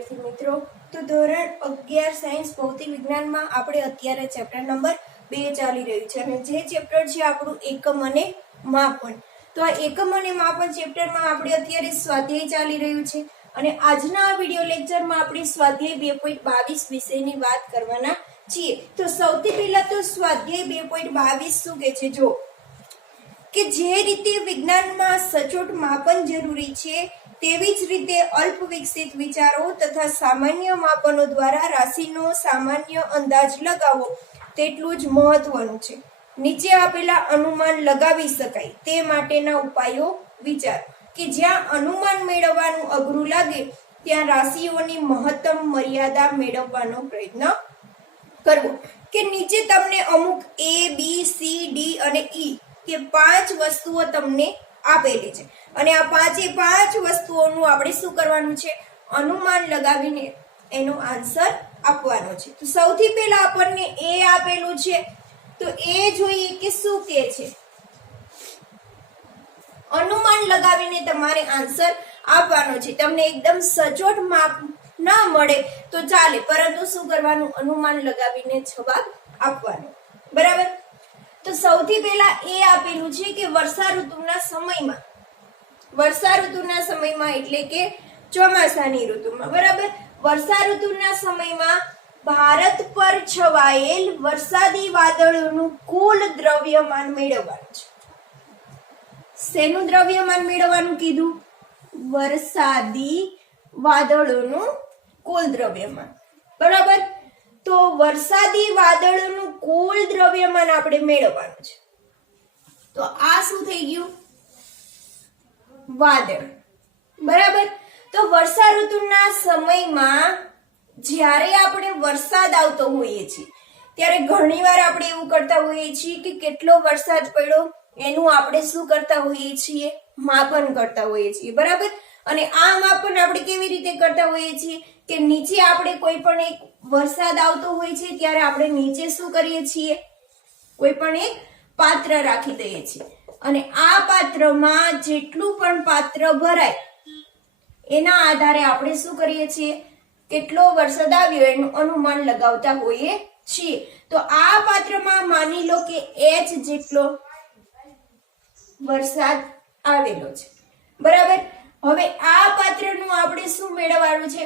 વિદ્યાર્થી મિત્રો, તો ધોરણ 11 સાયન્સ ભૌતિક વિજ્ઞાનમાં આપણે અત્યારે ચેપ્ટર નંબર 2 ચાલી રહ્યું છે અને જે ચેપ્ટર છે આપણું એકમ અને માપન. તો આ એકમ અને માપન ચેપ્ટરમાં આપણે અત્યારે સ્વાધ્યાય ચાલી રહ્યું છે અને આજના આ વિડિયો લેક્ચરમાં આપણે સ્વાધ્યાય 2.22 વિષયની વાત કરવાના છીએ. તો સૌથી પહેલા તો સ્વાધ્યાય 2.22 શું કહે છે, જો કે જે રીતે વિજ્ઞાનમાં સચોટ માપન જરૂરી છે તેવી જ રીતે અલ્પ વિકસિત વિચારો તથા સામાન્ય માપનો દ્વારા રાશિનો સામાન્ય અંદાજ લગાવવો તેટલું જ મહત્વનું છે. નીચે આપેલા અનુમાન લગાવી શકાય તે માટેના ઉપાયો વિચારો. કે જ્યાં અનુમાન મેળવવાનું અઘરું લાગે ત્યાં રાશિઓની મહત્તમ મર્યાદા મેળવવાનો પ્રયત્ન કરવો. કે નીચે તમને અમુક A, B, C, D અને E કે 5 વસ્તુઓ તમને આપેલી છે અને આ 5 વસ્તુઓનું આપણે શું કરવાનું છે, અનુમાન લગાવીને એનો આન્સર આપવાનો છે. તો સૌથી પહેલા આપણને A આપેલું છે, તો એ જોઈએ કે શું કહે છે. અનુમાન લગાવીને તમારે આન્સર આપવાનો છે. તમને એકદમ સચોટ માપ ના મળે તો ચાલે, પરંતુ શું કરવાનું, અનુમાન લગાવીને જવાબ આપવાનો. બરાબર. તો સૌથી પહેલા એ આપેલું છે કે વર્ષા ઋતુના સમયમાં એટલે કે ચોમાસાની ઋતુમાં, બરાબર, વર્ષા ઋતુના સમયમાં ભારત પર છવાયેલ વરસાદી વાદળોનું કુલ દ્રવ્યમાન મેળવવાનું છે. શેનું દ્રવ્યમાન મેળવવાનું કીધું? વરસાદી વાદળોનું કુલ દ્રવ્યમાન. બરાબર. તો વરસાદી વાદળોનું કુલ દ્રવ્યમાન આપણે મેળવવાનું છે. તો આ શું થઈ ગયું? વાદળ. બરાબર. તો વર્ષા ઋતુના સમયમાં જ્યારે આપણે વરસાદ આવતો હોઈએ છીએ ત્યારે ઘણીવાર આપણે એવું કરતા હોઈએ છીએ કે કેટલો વરસાદ પડ્યો એનું આપણે શું કરતા હોઈએ છીએ, માપન કરતા હોઈએ છીએ. બરાબર. અને આ માપન આપણે કેવી રીતે કરતા હોઈએ છીએ કે નીચે આપણે કોઈ પણ એક વરસાદ આવતો હોય છે ત્યારે આપણે નીચે શું કરીએ છીએ, કોઈ પણ એક પાત્ર રાખી દઈએ છીએ અને આ પાત્રમાં જેટલું પણ પાત્ર ભરાય એના આધારે આપણે શું કરીએ છીએ, કેટલો વરસાદ આવ્યો એનું અનુમાન લગાવતા હોઈએ છીએ. તો આ પાત્રમાં માની લો કે H જેટલો વરસાદ આવેલો છે. બરાબર. હવે આ પાત્રનું આપણે શું મેળવવાનું છે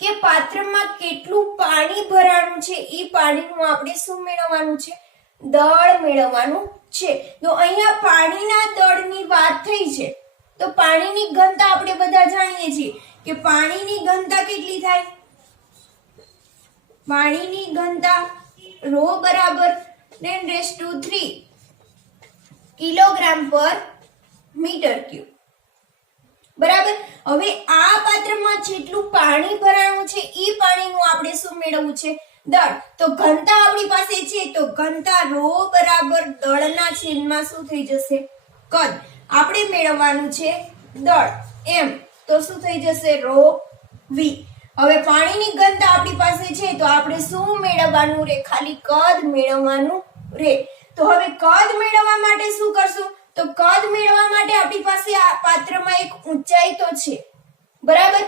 કે પાત્રમાં કેટલું પાણી ભરાણું છે એ પાણીનું આપણે શું મેળવવાનું છે, દળ મેળવવાનું છે. તો અહીંયા પાણીના દળની વાત થઈ છે. તો પાણીની ઘનતા આપણે બધા જાણીએ છીએ કે પાણીની ઘનતા કેટલી થાય? પાણીની ઘનતા ρ બરાબર 10⁻³ કિલોગ્રામ પર મીટર ક્યુબ. બરાબર. હવે આ પાત્રમાં જેટલું પાણી ભરાણું છે એ પાણીનું આપણે શું મેળવવું છે, દળ. તો ઘનતા આપણી પાસે છે, તો ઘનતા ρ બરાબર દળના છેદમાં શું થઈ જશે, કદ. આપણે મેળવવાનું છે દળ એમ, તો શું થઈ જશે, ρ v. હવે પાણીની ઘનતા આપણી પાસે છે તો આપણે શું મેળવવાનું રે, ખાલી કદ મેળવવાનું રે. તો હવે કદ મેળવવા માટે શું કરશું, તો કદ મેળવવા માટે આપણી પાસે આ પાત્રમાં એક ઊંચાઈ તો છે. બરાબર.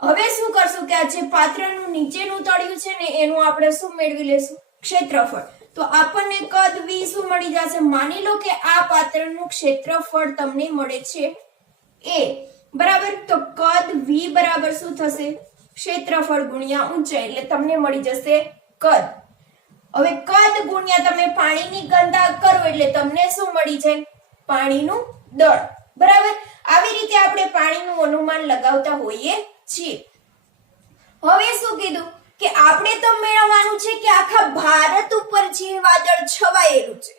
હવે શું કરશું કે આ જે પાત્રનું નીચેનું તળિયું છે ને એનું આપણે શું મેળવી લેશું, ક્ષેત્રફળ. તો આપણને કદ v શું મળી જશે, માની લો કે આ પાત્રનું ક્ષેત્રફળ તમને મળે છે a. બરાબર. તો કદ v બરાબર શું થશે, ક્ષેત્રફળ ગુણ્યા ઊંચાઈ, એટલે તમને મળી જશે કદ. હવે કદ ગુણ્યા તમે પાણીની ઘનતા કરો એટલે તમને શું મળી જાય, પાણીનું દળ. બરાબર. આવી રીતે આપણે પાણીનું અનુમાન લગાવતા હોઈએ છીએ. હવે શું કીધું કે આપણે તો મેળવવાનું છે કે આખા ભારત ઉપર જે વાદળ છવાયેલું છે,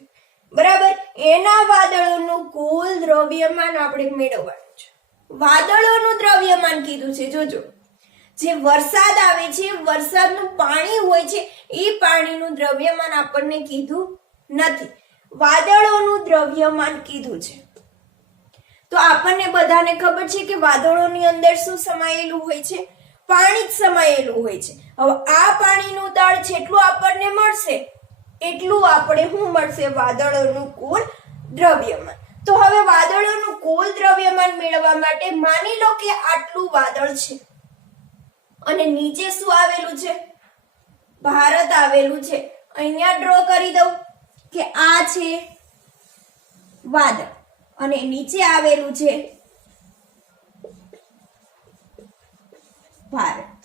બરાબર, એના વાદળોનું કુલ દ્રવ્યમાન આપણે મેળવવાનું છે. વાદળોનું દ્રવ્યમાન કીધું છે. જોજો, જે વરસાદ આવે છે, વરસાદનું પાણી હોય છે એ પાણીનું દ્રવ્યમાન આપણને કીધું નથી, વાદળોનું દ્રવ્યમાન કીધું છે. તો આપણને બધાને ખબર છે કે વાદળોની અંદર શું સમાયેલું હોય છે, પાણી જ સમાયેલું હોય છે. હવે આ પાણીનું દળ જેટલું આપણને મળશે એટલું આપણે શું મળશે, વાદળોનું કુલ દ્રવ્યમાન. તો હવે વાદળોનું કુલ દ્રવ્યમાન મેળવવા માટે માની લો કે આટલું વાદળ છે. અને નીચે શું આવેલું છે? ભારત આવેલું છે. અહીંયા ડ્રો કરી દઉં કે આ છે વાદળ અને નીચે આવેલું છે ભારત.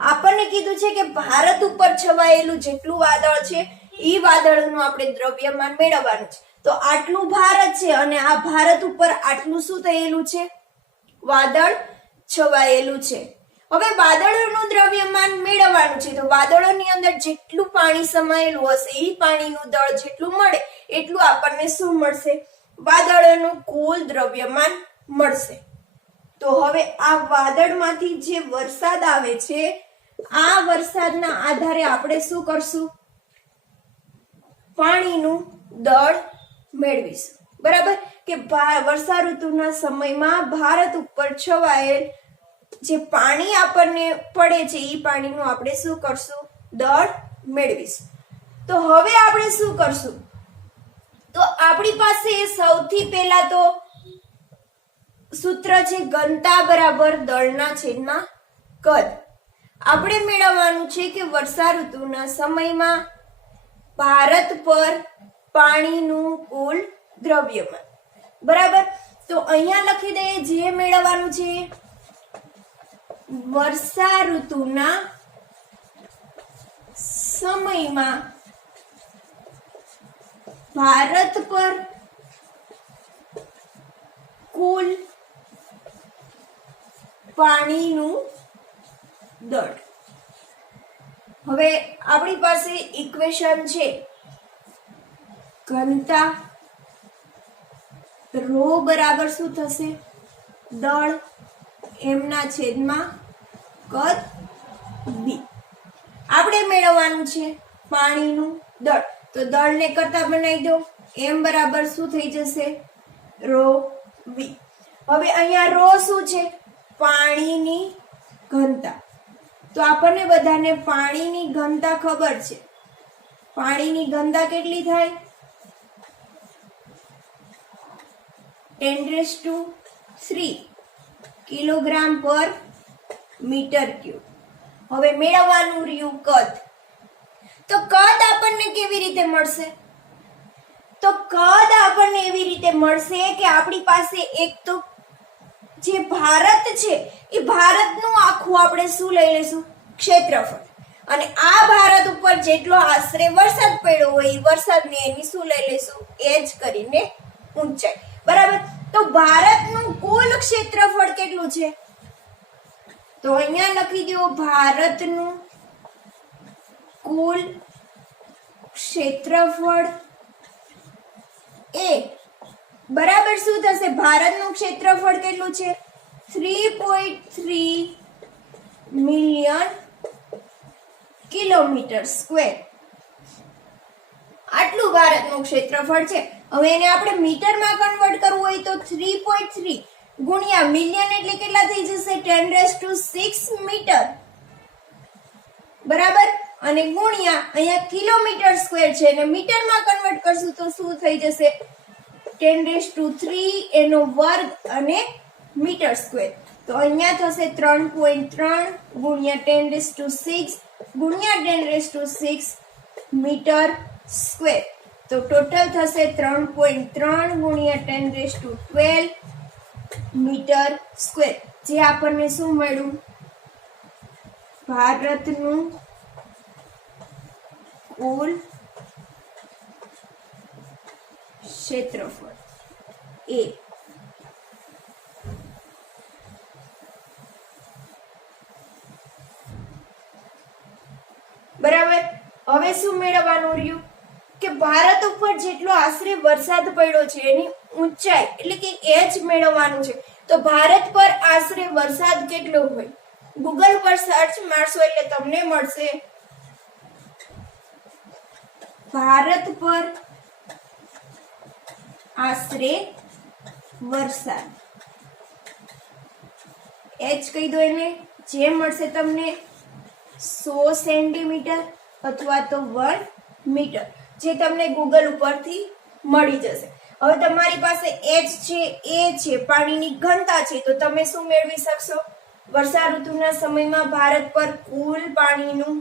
આપણને કીધું છે કે ભારત ઉપર છવાયેલું જેટલું વાદળ છે એ વાદળનું આપણે દ્રવ્યમાન મેળવવાનું છે. તો આટલું ભારત છે અને આ ભારત ઉપર આટલું શું થયેલું છે? વાદળ છવાયેલું છે. હવે વાદળોનું દ્રવ્યમાન મેળવવાનું છે તો વાદળોની અંદર જેટલું પાણી સમાયેલું હશે એ પાણીનું દળ જેટલું મળે એટલું આપણને શું મળશે? વાદળોનું કુલ દ્રવ્યમાન મળશે. તો હવે આ વાદળમાંથી જે વરસાદ આવે છે આ વરસાદના આધારે આપણે શું કરશું? પાણીનું દળ મેળવીશું. બરાબર કે વર્ષા ઋતુના સમયમાં ભારત ઉપર છવાયેલ જે પાણી આપણને પડે છે એ પાણીનું આપણે શું કરશું? દળ મેળવીશું. તો હવે આપણે શું કરશું? તો આપણી પાસે સૌથી પહેલા તો સૂત્ર છે ઘનતા બરાબર દળના છેદમાં કદ. આપણે મેળવવાનું છે કે વર્ષા ઋતુના સમયમાં ભારત પર પાણીનું કુલ દ્રવ્યમાન. બરાબર, તો અહીંયા લખી દઈએ જે મેળવવાનું છે વર્ષા ઋતુના સમયમાં ભારત પર કુલ પાણીનું દળ. હવે આપણી પાસે ઇક્વેશન છે ઘનતા રો બરાબર શું થશે? દળ એમના છેદમાં કદ બી. આપણે મેળવવાનું છે પાણીનું દળ. તો દળને કરતા બનાવી દો. એમ બરાબર શું થઈ જશે? રો વી. હવે અહીંયા રો શું છે? પાણીની ઘનતા. તો આપણને બધાને પાણીની ઘનતા ખબર છે. પાણીની ઘનતા કેટલી થાય? 10³ કિલોગ્રામ પર મીટર ક્યુબ. હવે મેળવવાનું રહ્યું કદ. તો કદ આપણને કેવી રીતે મળશે? તો કદ આપણને એવી રીતે મળશે કે આપણી પાસે એક તો જે ભારત છે એ ભારતનું આખું આપણે શું લઈ લઈશું? ક્ષેત્રફળ. અને આ ભારત ઉપર જેટલો આશરે વરસાદ પડ્યો હોય એ વરસાદને એની શું લઈ લઈશું? એજ કરીને ઊંચાઈ. બરાબર, તો ભારતનું કુલ ક્ષેત્રફળ કેટલું છે? તો અહીંયા લખી દો ભારતનું કુલ ક્ષેત્રફળ એ બરાબર શું થશે? ભારતનું ક્ષેત્રફળ કેટલું છે? 3.3 મિલિયન કિલોમીટર સ્ક્વેર. આટલું ભારતનું ક્ષેત્રફળ છે. હવે એને આપણે મીટરમાં કન્વર્ટ કરવું હોય તો 3.3 ગુણ્યા મિલિયન એટલે કેટલા થઈ જશે? 10⁶ મીટર. બરાબર, અને ગુણ્યા અહીંયા કિલોમીટર સ્ક્વેર છે અને મીટરમાં કન્વર્ટ કરશું તો શું થઈ જશે? 10⁻³ એનો વર્ગ અને મીટર સ્ક્વેર. તો અહીંયા થશે 3.3 ગુણ્યા 10⁶ ગુણ્યા 10⁶ મીટર સ્ક્વેર. તો ટોટલ થશે 3.3 ગુણ્યા 10⁻12 મીટર સ્ક્વેર. જે આપણને શું મળ્યું? ભારતનું કુલ ક્ષેત્રફળ એ. બરાબર, હવે શું મેળવવાનું રહ્યું કે ભારત ઉપર જેટલો આશરે વરસાદ પડ્યો છે એની ઊંચાઈ એટલે કે એચ મેળવવાનું છે. તો ભારત પર આશરે વરસાદ કેટલો હોય? ગૂગલ પર સર્ચ મારશો એટલે તમને મળશે ભારત પર આશરે વરસાદ. એચ કહી દો એને. જે મળશે તમને 100 સેન્ટીમીટર અથવા તો 1 મીટર, જે તમને ગૂગલ ઉપરથી મળી જશે. હવે તમારી પાસે એચ છે, એ છે, પાણીની ઘનતા છે, તો તમે શું મેળવી શકશો? વર્ષા ઋતુના સમયમાં ભારત પર કુલ પાણીનું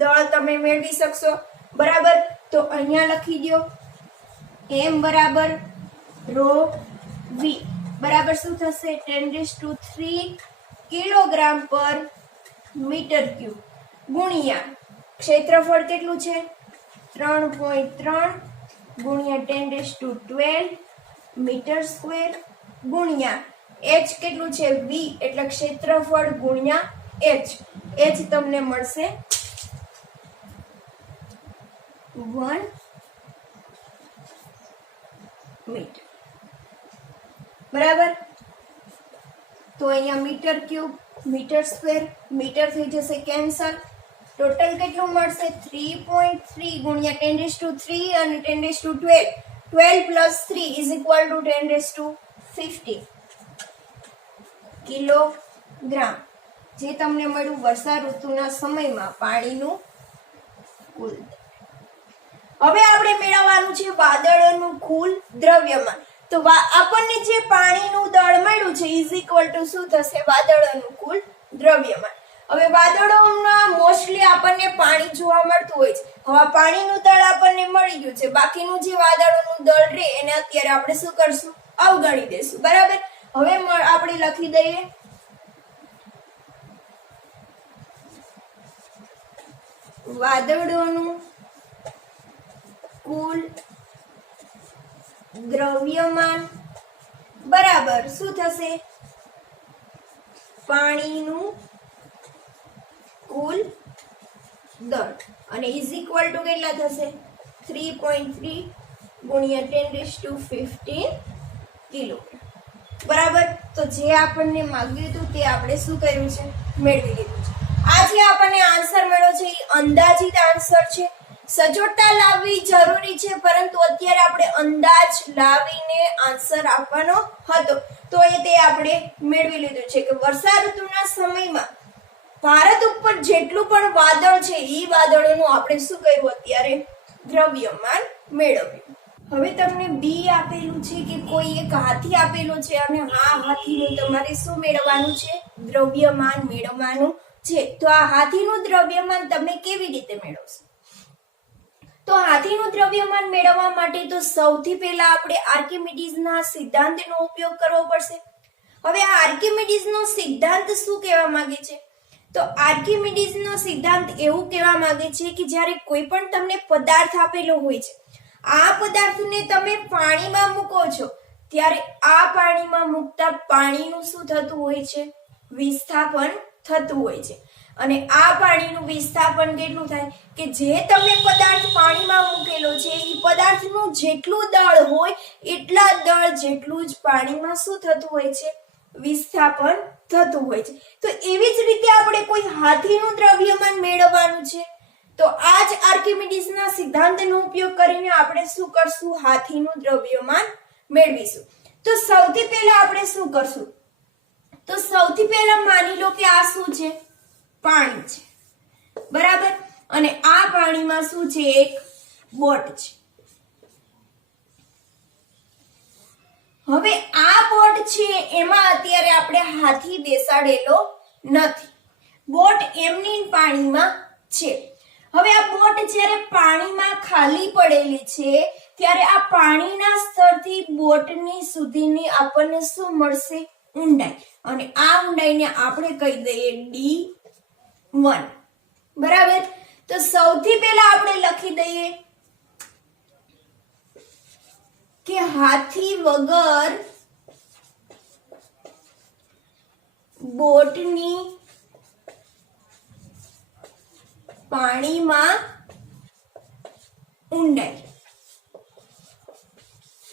દળ તમે મેળવી શકશો. બરાબર, તો અહીંયા લખી દો m બરાબર રો v બરાબર શું થશે 10⁻³ કિલોગ્રામ પર મીટર ક્યુબ ગુણ્યા ક્ષેત્રફળ કેટલું છે 3.3 ગુણ્યા 10⁻12 મીટર સ્ક્વેર ગુણ્યા h કેટલું છે v એટલે ક્ષેત્રફળ ગુણ્યા h તમને મળશે 1 મીટર. બરાબર, તો અહીંયા metre cube metre square metre થઈ જશે કેન્સલ. ટોટલ કેટલું મળશે 3.3 ગુણ્યા 10⁻³ અને 10⁻12 12 + 3 = 10⁻15 કિલોગ્રામ જે તમને મળ્યું વર્ષા ઋતુના સમયમાં પાણીનું કુલ. હવે આપણે મેળવવાનું છે વાદળોનું કુલ દ્રવ્યમાન. તો આપણને જે પાણીનું દળ મળ્યું છે = શું થશે વાદળોનું કુલ દ્રવ્યમાન. હવે વાદળોમાં મોસ્ટલી આપણને પાણી જોવા મળતું હોય છે. હવે પાણીનું દળ આપણને મળી ગયું છે, બાકીનું જે વાદળોનું દળ રહે એને અત્યારે આપણે શું કરશું અવગણી દેશું. બરાબર, હવે આપણે લખી દઈએ વાદળોનું કુલ દ્રવ્યમાન બરાબર શું થશે પાણીનું કુલ દળ અને = કેટલા થશે 3.3 ગુણ્યા 10⁻15 કિલોગ્રામ. બરાબર, તો જે આપણને માંગ્યું હતું તે આપણે શું કર્યું છે મેળવી લીધું છે. આ જે આપણને આન્સર મળ્યો છે એ અંદાજિત આન્સર છે. સચોટતા લાવવી જરૂરી છે, પરંતુ અત્યારે આપણે અંદાજ લાવીને આન્સર આપવાનો હતો તો તે આપણે મેળવી લીધું છે કે વર્ષા ઋતુના સમયમાં ભારત ઉપર જેટલું પણ વાદળ છે એ વાદળોનું આપણે શું કર્યું અત્યારે દ્રવ્યમાન મેળવ્યું. હવે તમને બી આપેલું છે કે કોઈ એક હાથી આપેલો છે અને આ હાથીનું તમારે શું મેળવવાનું છે દ્રવ્યમાન મેળવવાનું છે. તો આ હાથીનું દ્રવ્યમાન તમે કેવી રીતે મેળવશો? તો હાથીનું દ્રવ્યમાન મેળવવા માટે તો સૌથી પહેલા આપણે આર્કિમિડીઝના સિદ્ધાંતનો ઉપયોગ કરવો પડશે. હવે આ આર્કિમિડીઝનો સિદ્ધાંત શું કહેવા માંગે છે? તો આર્કિમિડીઝનો સિદ્ધાંત એવું કહેવા માંગે છે કે જ્યારે કોઈ પણ તમને પદાર્થ આપેલો હોય છે, આ પદાર્થને તમે પાણીમાં મૂકો છો ત્યારે આ પાણીમાં મૂકતા પાણીનું શું થતું હોય છે વિસ્થાપન થતું હોય છે. અને આ પાણીનું વિસ્થાપન કેટલું થાય કે જે તમે પદાર્થ પાણીમાં મૂકેલો છે એ પદાર્થનું જેટલું દળ હોય એટલા દળ જેટલું જ પાણીમાં શું થતું હોય છે વિસ્થાપન થતું હોય છે. તો એવી જ રીતે આપણે કોઈ હાથીનું દ્રવ્યમાન મેળવવાનું છે તો આ જ આર્કિમિડીઝના સિદ્ધાંતનો ઉપયોગ કરીને આપણે શું કરશું હાથીનું દ્રવ્યમાન મેળવીશું. તો સૌથી પહેલા આપણે શું કરશું? તો સૌથી પહેલા માની લો કે આ શું છે પાણી છે. બરાબર, અને આ પાણીમાં શું છે એક બોટ છે. હવે આ બોટ છે એમાં અત્યારે આપણે હાથી બેસાડેલો નથી, બોટ એમની પાણીમાં છે. હવે આ બોટ જ્યારે પાણીમાં ખાલી પડેલી છે ત્યારે આ પાણીના સ્તરથી બોટની સુધીની આપણને શું મળશે ઊંડાઈ, અને આ ઊંડાઈને આપણે કહી દઈએ D1. બરાબર, તો સૌથી પહેલા આપણે લખી દઈએ કે હાથી વગર બોટની પાણીમાં ઊંડાઈ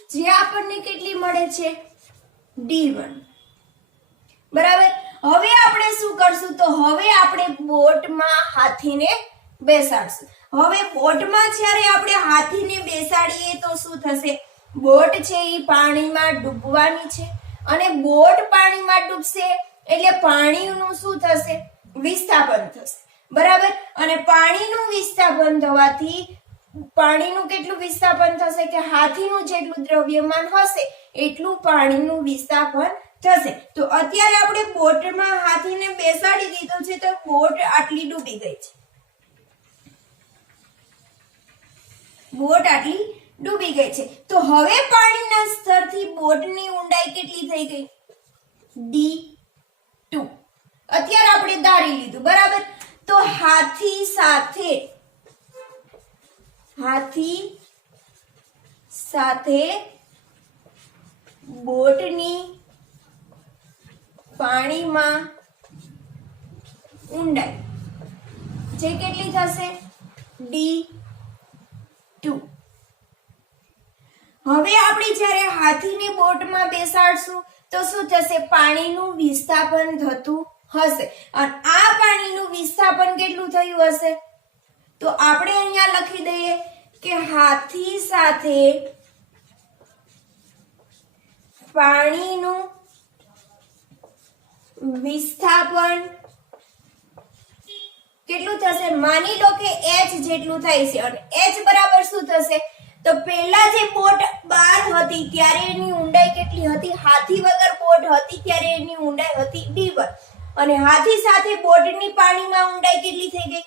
જે આપણને કેટલી મળે છે D1. બરાબર, હવે આપણે શું કરશું? તો હવે આપણે બોટમાં હાથીને બેસાડશું. હવે બોટમાં જ્યારે આપણે હાથીને બેસાડીએ તો શું થશે? બોટ છે એ પાણીમાં ડૂબવાની છે, અને બોટ પાણીમાં ડૂબશે એટલે પાણીનું શું થશે વિસ્થાપન થશે. બરાબર, અને પાણીનું વિસ્થાપન થવાથી પાણીનું કેટલું વિસ્થાપન થશે કે હાથીનું જેટલું દ્રવ્યમાન હશે એટલું પાણીનું વિસ્થાપન થશે. તો અત્યારે આપણે બોટમાં હાથીને બેસાડી દીધો છે તો બોટ આટલી ડૂબી ગઈ છે. બોટ આટલી ડૂબી ગઈ છે. તો હવે પાણીના સ્તરથી બોટની ઊંડાઈ કેટલી થઈ ગઈ? D2. અત્યારે આપણે ધારી લીધું, બરાબર. તો હાથી સાથે બોટની પાણીમાં ઊંડાઈ જે કેટલી થશે? D2. હવે આપણે જ્યારે હાથીને બોટમાં બેસાડશું તો શું થશે? પાણીનું વિસ્થાપન થતું હશે. અને આ પાણીનું વિસ્થાપન કેટલું થયું હશે? તો આપણે અહીંયા લખી દઈએ કે હાથી સાથે પાણીનું વિસ્થાપન કેટલું થશે? માની લો કે h જેટલું થાય છે અને h બરાબર શું થશે? તો પહેલા જે બોટ બહાર હતી ત્યારે એની ઊંડાઈ કેટલી હતી? હાથી વગર બોટ હતી ત્યારે એની ઊંડાઈ હતી D1 અને હાથી સાથે બોટની પાણીમાં ઊંડાઈ કેટલી થઈ ગઈ?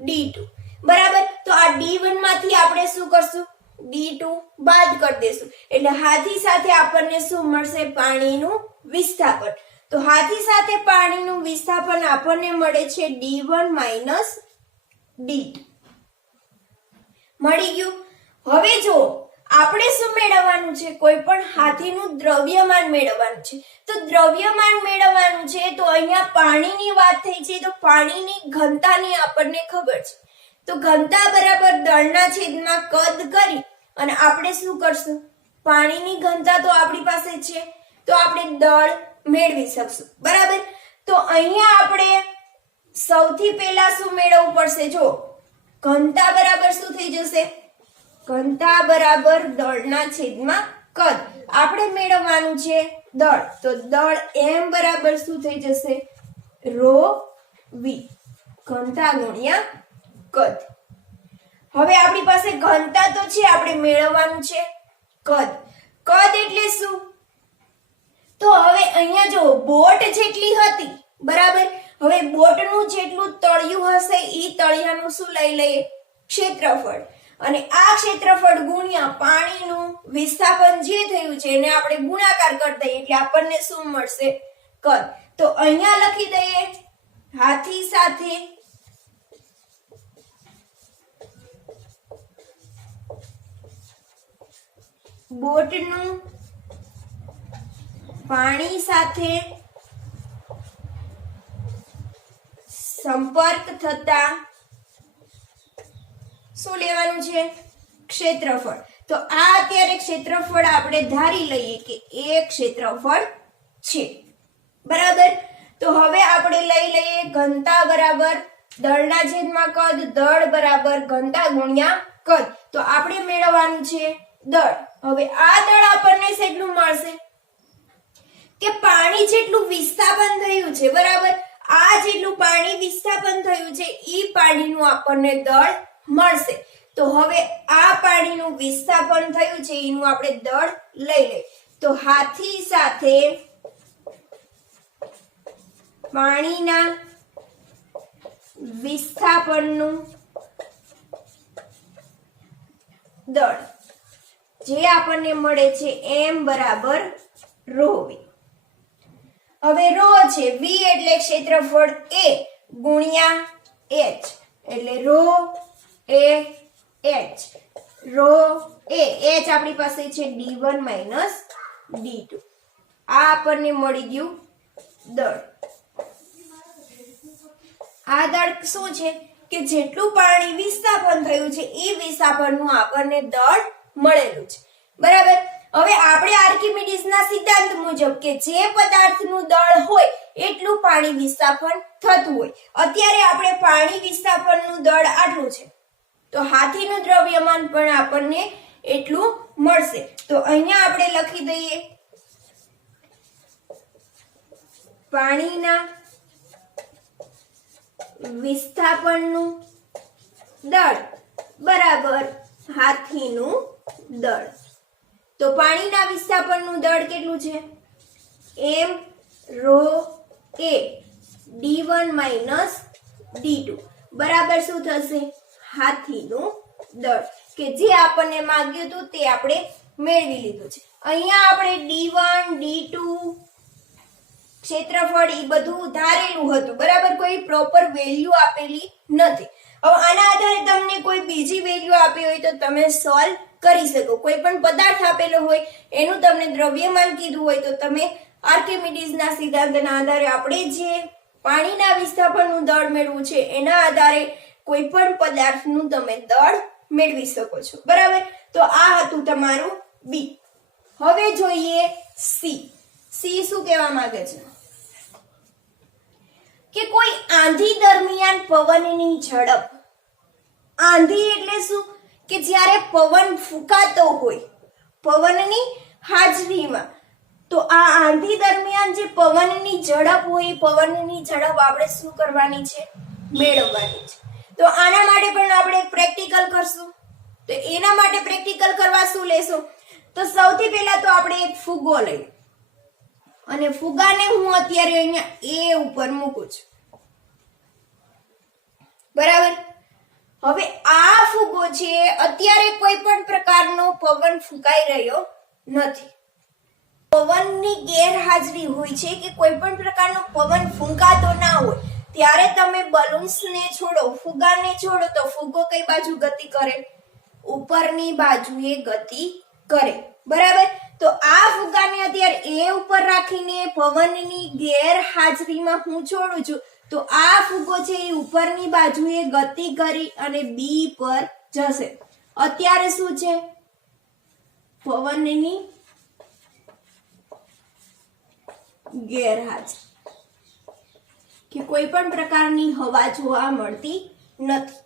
D2. બરાબર. તો આ D1 માંથી આપણે શું કરશું? D2 બાદ કરી દેશું. એટલે હાથી સાથે આપણને શું મળશે? પાણીનું વિસ્થાપન. તો હાથી સાથે પાણીનું વિસ્થાપન આપણને મળે છે D1 માઇનસ D2. મળી ગયું. હવે જો આપણે શું મેળવવાનું છે? કોઈ પણ હાથીનું દ્રવ્યમાન મેળવવાનું છે. તો દ્રવ્યમાન મેળવવાનું છે તો અહીંયા પાણીની વાત થઈ છે તો પાણીની ઘનતાની આપણને ખબર છે. તો ઘનતા બરાબર દળના છેદમાં કદ કરી અને આપણે શું કરશું? પાણીની ઘનતા તો આપણી પાસે છે તો આપણે દળ મેળવી શકશું. બરાબર. તો અહીંયા આપણે સૌથી પહેલા શું મેળવવું પડશે? જો ઘનતા બરાબર શું થઈ જશે? ઘનતા બરાબર દળના છેદમાં કદ. આપણે મેળવવાનું છે દળ. તો દળ m બરાબર શું થઈ જશે? ρ v. ઘનતા ગુણ્યા કદ. હવે આપણી પાસે ઘનતા તો છે, આપણે મેળવવાનું છે કદ. કદ એટલે શું? તો હવે અહીંયા જો બોટ જેટલી હતી, બરાબર. હવે બોટનું જેટલું તળિયું હશે ઈ તળિયાનું શું લઈ લઈએ? ક્ષેત્રફળ. અને આ ક્ષેત્રફળ ગુણ્યા પાણીનું વિસ્થાપન જે થયું છે એને આપણે ગુણાકાર કરી દઈએ એટલે આપણને શું મળશે? કદ. તો અહીંયા લખી દઈએ હાથી સાથે બોટનું પાણી સાથે સંપર્ક થતા શું લેવાનું છે? ક્ષેત્રફળ. તો આ અત્યારે ક્ષેત્રફળ આપણે ધારી લઈએ કે એ ક્ષેત્રફળ છે. બરાબર. તો હવે આપણે લઈ લઈએ ઘનતા બરાબર દળના છેદમાં કદ, દળ બરાબર ઘનતા ગુણ્યા કદ. તો આપણે મેળવવાનું છે દળ. હવે આ દળ આપણને કેટલું મળશે? કે પાણી જેટલું વિસ્થાપન થયું છે, બરાબર. આ જેટલું પાણી વિસ્થાપન થયું છે ઈ પાણીનું આપણને દળ મળશે. તો હવે આ પાણીનું વિસ્થાપન થયું છે એનું આપણે દળ લઈ લઈએ. તો હાથી સાથે પાણીના વિસ્થાપનનું દળ જે આપણને મળે છે m બરાબર ρ v. હવે ρ છે, v એટલે ક્ષેત્રફળ a ગુણ્યા h એટલે ρ a h. ρ a h આપણી પાસે છે d1 માઇનસ d2. આ આપણને મળી ગયું દળ. આ દળ શું છે? કે જેટલું પાણી વિસ્થાપન થયું છે એ વિસ્થાપનનું આપણને દળ મળેલું છે. બરાબર. હવે આપણે આર્કિમિડીઝના સિદ્ધાંત મુજબ કે જે પદાર્થનું દળ હોય એટલું પાણી વિસ્થાપન થતું હોય. અત્યારે આપણે પાણી વિસ્થાપનનું દળ આટલું છે તો હાથીનું દ્રવ્યમાન પણ આપણને એટલું મળશે. તો અહીંયા આપણે લખી દઈએ પાણીના વિસ્થાપનનું દળ બરાબર હાથીનું દળ. તો પાણીના વિસ્થાપનનું દળ કેટલું છે? એમ રો એ d1 માઇનસ d2 બરાબર શું થશે? હાથીનું દળ, કે જે આપણને માંગ્યું હતું તે આપણે મેળવી લીધું છે. અહીંયા આપણે d1 d2 ક્ષેત્રફળ એ બધું ધારેલું હતું, બરાબર, કોઈ પ્રોપર વેલ્યુ આપેલી નથી. હવે આના આધારે તમને કોઈ બીજી વેલ્યુ આપી હોય તો તમે સોલ્વ કરી શકો. કોઈ પણ પદાર્થ આપેલો હોય એનું તમને દ્રવ્યમાન કીધું હોય તો તમે આર્કિમિડીઝના સિદ્ધાંતના આધારે આપણે જે પાણીના વિસ્થાપનનું દળ મેળવવું છે એના આધારે કોઈ પણ પદાર્થનું તમે દળ મેળવી શકો છો, બરાબર. તો આ હતું તમારું બી. હવે જોઈએ સી. સી શું કહેવા માંગે છે કે કોઈ આંધી દરમિયાન પવનની ઝડપ. આંધી એટલે શું? કે જ્યારે પવન ફૂંકાતો હોય પવનની હાજરીમાં, તો આ આંધી દરમિયાન જે પવનની ઝડપ હોય પવનની ઝડપ આપણે શું કરવાની છે? મેળવવાની છે. તો આના માટે પણ આપણે પ્રેક્ટિકલ કરશું. તો એના માટે પ્રેક્ટિકલ કરવા શું લેશું? તો સૌથી પહેલા તો આપણે એક ફુગ્ગો લઈએ અને ફુગ્ગાને હું અત્યારે અહીંયા એ ઉપર મૂકું છું, બરાબર. હવે આ ફુગ્ગો છે, અત્યારે કોઈ પણ પ્રકારનો પવન ફૂંકાઈ રહ્યો નથી. પવનની ગેરહાજરી હોય છે કે કોઈ પણ પ્રકારનો પવન ફૂંકાતો ના હોય ત્યારે તમે બલૂન્સને છોડો, ફુગ્ગાને છોડો તો ફુગ્ગો કઈ બાજુ ગતિ કરે? ઉપરની બાજુએ ગતિ કરે, બરાબર. તો આ ફુગ્ગાને અત્યારે એ ઉપર રાખીને પવનની ગેરહાજરીમાં હું છોડું છું, તો આ ફુગ્ગો છે એ ઉપરની બાજુએ ગતિ કરી અને બી પર જશે. અત્યારે શું છે? પવનની ગેરહાજરી, કે કોઈ પણ પ્રકારની હવા જોવા મળતી નથી,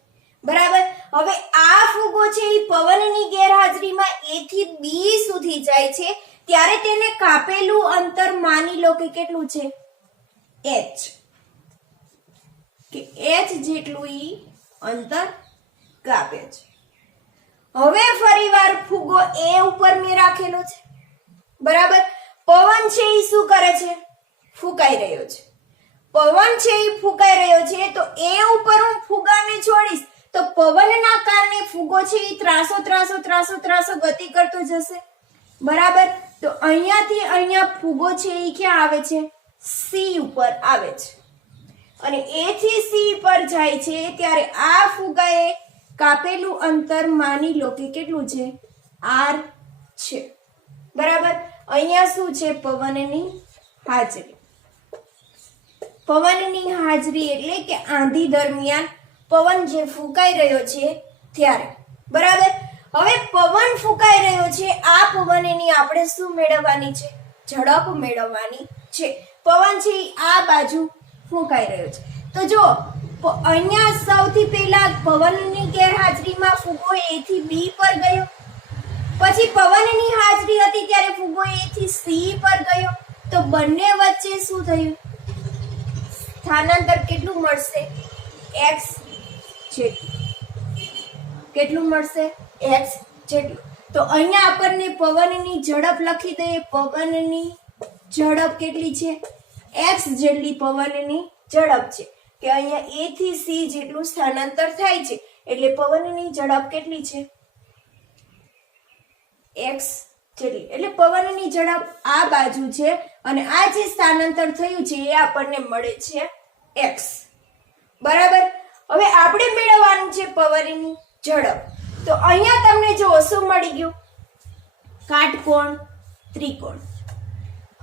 બરાબર. હવે આ ફુગ્ગો છે એ પવનની ગેરહાજરીમાં એ થી બી સુધી જાય છે ત્યારે તેને કાપેલું અંતર માની લો કે કેટલું છે? h, કે h જેટલું ઈ અંતર કાપે છે. હવે ફરીવાર ફુગ્ગો એ ઉપર મેં રાખેલો છે, બરાબર. પવન છે એ શું કરે છે? ફૂંકાઈ રહ્યો છે. પવન છે એ ફૂંકાઈ રહ્યો છે તો એ ઉપર હું ફુગ્ગાને છોડીશ તો પવનના કારણે ફુગ્ગો છે એ ત્રાસો ગતિ કરતો જશે, બરાબર. તો અહીંયાથી અહીંયા ફુગ્ગો છે એ ક્યાં આવે છે? સી ઉપર આવે છે અને એ થી સી પર જાય છે ત્યારે આ ફુગ્ગાએ કાપેલું અંતર માની લો કે કેટલું છે? r છે, બરાબર. અહીંયા શું છે? પવનની હાજરી. પવનની હાજરી એટલે કે આંધી દરમિયાન પવન જે ફૂંકાઈ રહ્યો છે ત્યારે, બરાબર. હવે પવન ફૂંકાઈ રહ્યો છે, આ પવનની આપણે શું મેળવવાની છે? ઝડપ મેળવવાની છે. પવન છે આ બાજુ ફૂંકાઈ રહ્યો છે તો જો અહીંયા સૌથી પહેલા પવનની ગેરહાજરીમાં ફુગ્ગો એ થી બી પર ગયો, પછી પવનની હાજરી હતી ત્યારે ફુગ્ગો એ થી સી પર ગયો, તો બંને વચ્ચે શું થયું? સ્થાનાંતર કેટલું મળશે? x જેટલું. કેટલું મળશે? x જેટલું. તો અહીંયા આપણને પવનની ઝડપ લખી દઈએ. પવનની ઝડપ કેટલી છે? x જેટલી પવનની ઝડપ છે, કે અહીંયા a થી c જેટલું સ્થાનાંતર થાય છે એટલે પવનની ઝડપ કેટલી છે? x જેટલી. એટલે પવનની ઝડપ આ બાજુ છે અને આ જે સ્થાનાંતર થયું છે એ આપણને મળે છે x, બરાબર. હવે આપણે મેળવવાનું છે પવનની ઝડપ. તો અહીંયા તમને જો શું મળી ગયું? કાટકોણ ત્રિકોણ.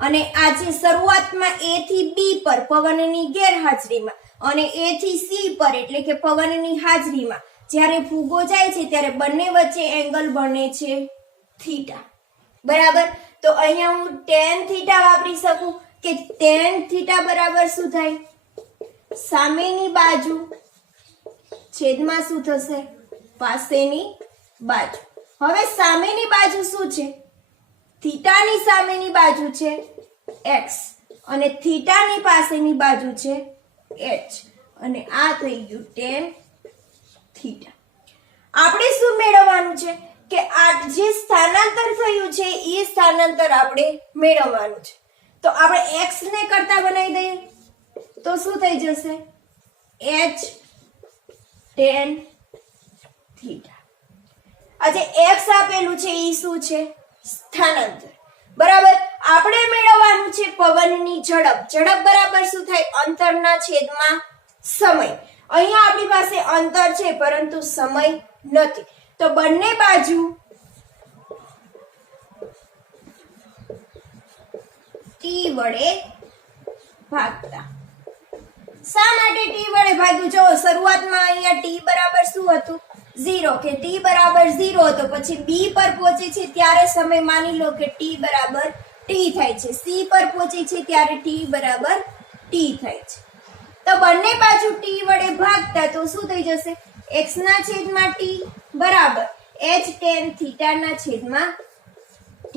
અને આ જે શરૂઆતમાં a થી b પર પવનની ગેરહાજરીમાં અને a થી c પર એટલે કે પવનની હાજરીમાં જ્યારે ફુગ્ગો જાય છે ત્યારે બંને વચ્ચે એંગલ બને છે થીટા, બરાબર. તો અહીંયા હું tan થીટા વાપરી શકું કે tan થીટા બરાબર શું થાય? સામેની બાજુ છેદમાં શું થશે? પાસેની બાજુ. હવે સામેની બાજુ શું છે? થીટાની સામેની બાજુ છે x અને થીટાની પાસેની બાજુ છે h અને આ થઈ ગયું tan થીટા. આપણે શું મેળવવાનું છે? કે આ જે સ્થાનાંતર થયું છે એ સ્થાનાંતર આપણે મેળવવાનું છે. તો આપણે x ને કરતા બનાવી દઈએ તો શું થઈ જશે h tan થીટા. આ જે x આપેલું છે એ શું છે સ્થાનાંતર. બરાબર. આપણે મેળવવાનું છે પવનની ઝડપ. ઝડપ બરાબર શું થાય અંતરના છેદમાં સમય. અહીંયા આપણી પાસે અંતર છે પરંતુ સમય નથી તો બંને બાજુ t વડે ભાગતા. શા માટે t વડે ભાગ્યું? જો શરૂઆતમાં અહીંયા t બરાબર શું હતું 0 કે t બરાબર 0 હતો પછી b પર પહોંચે છે ત્યારે સમય માની લો કે t બરાબર t થાય છે. c પર પહોંચે છે ત્યારે t બરાબર t થાય છે. તો બંને બાજુ t વડે ભાગતા તો શું થઈ જશે x ના છેદમાં t બરાબર h tan થીટા ના છેદમાં t.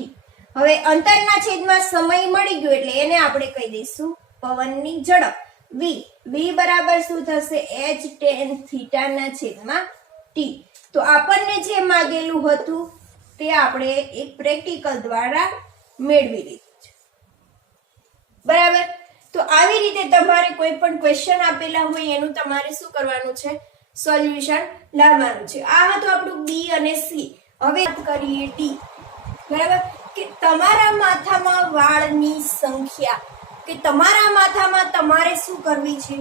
હવે અંતરના છેદમાં સમય મળી ગયો એટલે એને આપણે કહી દઈશું પવનની ઝડપ v. v બરાબર શું થશે h tan થીટા ના છેદમાં t. તો આપણને જે માંગેલું હતું તે આપણે એક પ્રેક્ટિકલ દ્વારા મેળવી લીધું છે. બરાબર. તો આવી રીતે તમારે કોઈ પણ ક્વેશ્ચન આપેલા હોય એનું તમારે શું કરવાનું છે સોલ્યુશન લાવવાનું છે. આ હતું આપણું b અને c. હવે કરીએ d. બરાબર કે તમારા માથામાં વાળની સંખ્યા કે તમારા માથામાં તમારે શું કરવી છે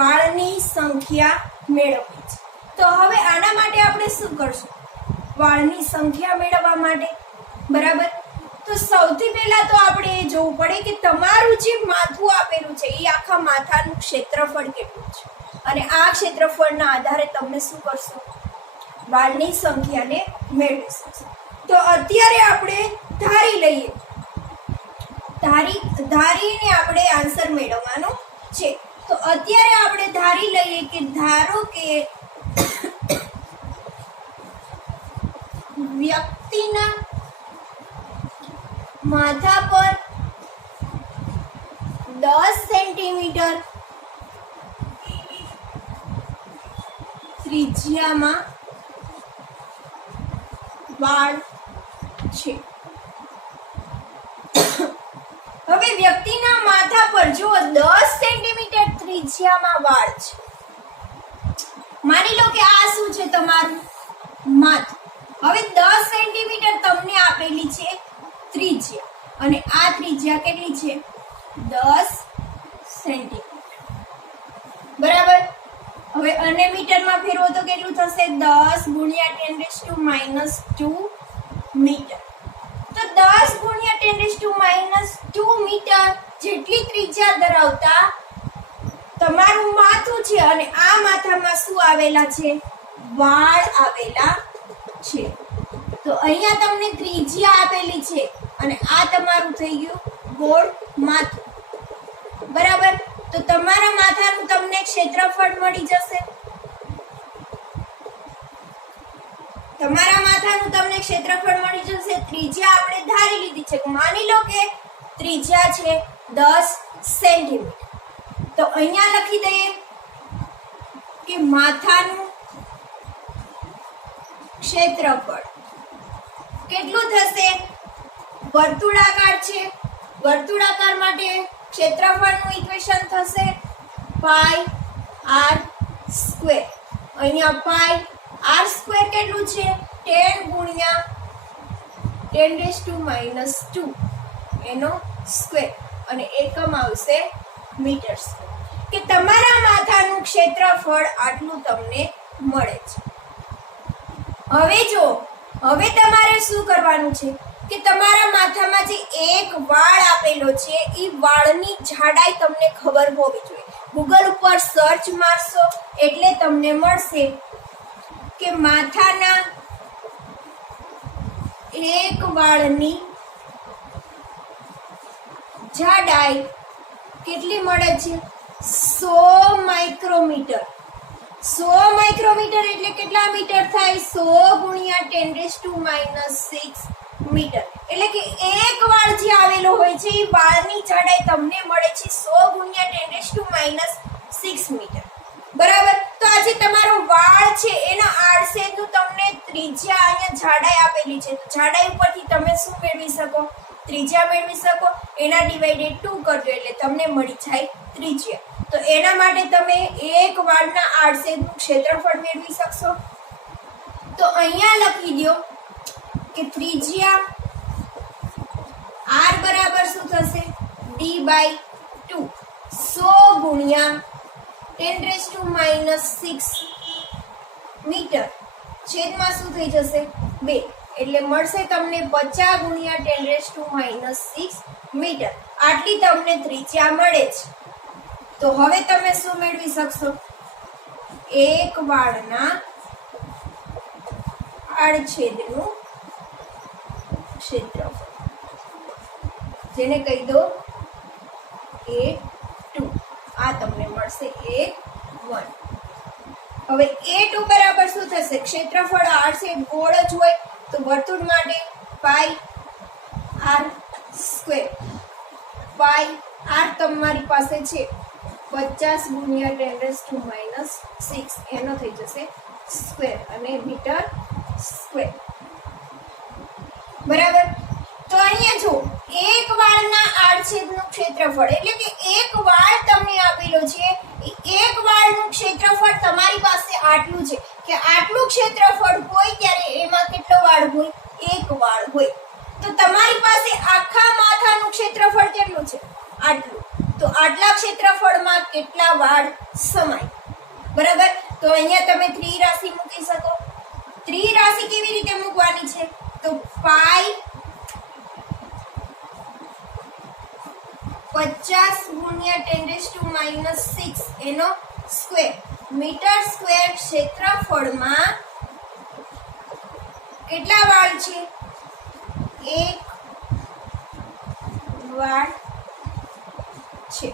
વાળની સંખ્યા મેળવવી છે. તો હવે આના માટે આપણે શું કરશું વાળની સંખ્યા મેળવવા માટે. બરાબર. તો સૌથી પહેલા તો આપણે એ જોવું પડે કે તમારું જે માથું આપેલું છે એ આખા માથાનું ક્ષેત્રફળ કેટલું છે અને આ ક્ષેત્રફળના આધારે તમને શું કરશો વાળની સંખ્યાને મેળવી શકશો. તો અત્યારે આપણે ધારી લઈએ. ધારીને આપણે આન્સર મેળવવાનો છે. તો અત્યારે આપણે ધારી લઈએ કે ધારો કે વ્યક્તિના માથા પર 10 સેન્ટીમીટર ત્રિજ્યામાં વાળ છે. હવે વ્યક્તિના માથા પર જો 10 સેન્ટીમીટર ત્રિજ્યામાં વાળ છે. માની લો કે આ શું છે તમારું માથું. હવે 10 સેન્ટીમીટર તમને આપેલી છે ત્રિજ્યા અને આ ત્રિજ્યા કેટલી છે 10 સેન્ટીમીટર. બરાબર. હવે અને મીટરમાં ફેરવો તો કેટલું થશે 10 × 10⁻² મીટર. તો 10 × 10⁻² મીટર જેટલી ત્રિજ્યા ધરાવતા તમારું માથું છે અને આ માથામાં શું આવેલા છે વાળ આવેલા છે. તો અહીંયા તમને ત્રિજ્યા આપેલી છે અને આ તમારું થઈ ગયું ગોળ માથું. બરાબર. તો તમારા માથાનું તમને ક્ષેત્રફળ મળી જશે. તમારા માથાનું તમને ક્ષેત્રફળ મળી જશે. ત્રિજ્યા આપણે ધારી લીધી છે. માની લો કે ત્રિજ્યા છે 10 સેન્ટીમીટર. તો અહીંયા લખી દઈએ કે માથાનું ક્ષેત્રફળ કેટલું થશે વર્તુળાકાર છે. વર્તુળાકાર માટે ક્ષેત્રફળનું ઇક્વેશન થશે પાઈ r સ્ક્વેર. અહીંયા પાઈ r સ્ક્વેર કેટલું છે 10 × 10⁻² એનો સ્ક્વેર અને એકમ આવશે મીટર સ્ક્વેર. કે તમારા માથાનું ક્ષેત્રફળ આટલું તમને મળે છે. હવે તમારે શું કરવાનું છે કે તમારા માથામાં જે એક વાળ આપેલો છે એ વાળની જાડાઈ તમને ખબર હોવી જોઈએ. ગૂગલ ઉપર સર્ચ મારશો એટલે તમને મળશે કે માથાના એક વાળની જાડાઈ કેટલી મળે છે 100 માઇક્રોમીટર. 100 માઇક્રોમીટર એટલે કેટલા મીટર થાય 100 × 10⁻6 મીટર. એટલે કે એક વાળ જે આવેલો હોય છે એ વાળની જાડાઈ તમને મળે છે 100 × 10⁻6 મીટર. બરાબર. તો આ જે તમારો વાળ છે એના આડછેદનું તમને ત્રિજ્યા અહીંયા જાડાઈ આપેલી છે. તો જાડાઈ ઉપરથી તમે શું મેળવી શકો ત્રિજ્યા મેળવી શકો. એના ડિવાઇડેડ 2 કરજો એટલે તમને મળી જાય ત્રિજ્યા. તો એના માટે તમે એક વાળના આડછેદનું ક્ષેત્રફળ મેળવી શકશો. તો અહીંયા લખી દો કે ત્રિજ્યા r બરાબર શું થશે? d/2 100 ગુણ્યા 10⁻⁻6 મીટર છેદમાં શું થઈ જશે? 2 એટલે મળશે તમને 50 ગુણ્યા 10⁻6 મીટર. આટલી તમને ત્રિજ્યા મળે છે. તો હવે તમે શું મેળવી શકશો? એક વાળના આડછેદનું ક્ષેત્રફળ, જેને કહી દો A2. આ તમને મળશે A1. હવે A2 બરાબર શું થશે? ક્ષેત્રફળ આડછેદ ગોળ જ હોય તો વર્તુળ માટે પાઈ r². પાઈ r તમારી પાસે છે 50 ગુણ્યા 10⁻6 એનો થઈ જશે સ્ક્વેર અને મીટર સ્ક્વેર. બરાબર. તો અહીંયા જો એક વાળના આડછેદનું ક્ષેત્રફળ એટલે કે એક વાળ તમને આપેલો છે. એક વાળનું ક્ષેત્રફળ તમારી પાસે આટલું છે કે આટલું ક્ષેત્રફળ હોય ત્યારે એમાં કેટલો વાળ હોય? એક વાળ હોય. તો તમારી પાસે આખા માથાનું ક્ષેત્રફળ કેટલું છે? આટલું. તો આટલા ક્ષેત્રફળમાં કેટલા વાળ સમાય? બરાબર. તો અહીંયા તમે ત્રિરાશિ મૂકી શકો. ત્રિરાશિ કેવી રીતે મૂકવાની છે? તો પાઈ 50 ગુણ્યા 10⁻6 એનો સ્ક્વેર. મીટર સ્ક્વેર ક્ષેત્રફળમાં કેટલા વાળ છે? એક વાળ છે.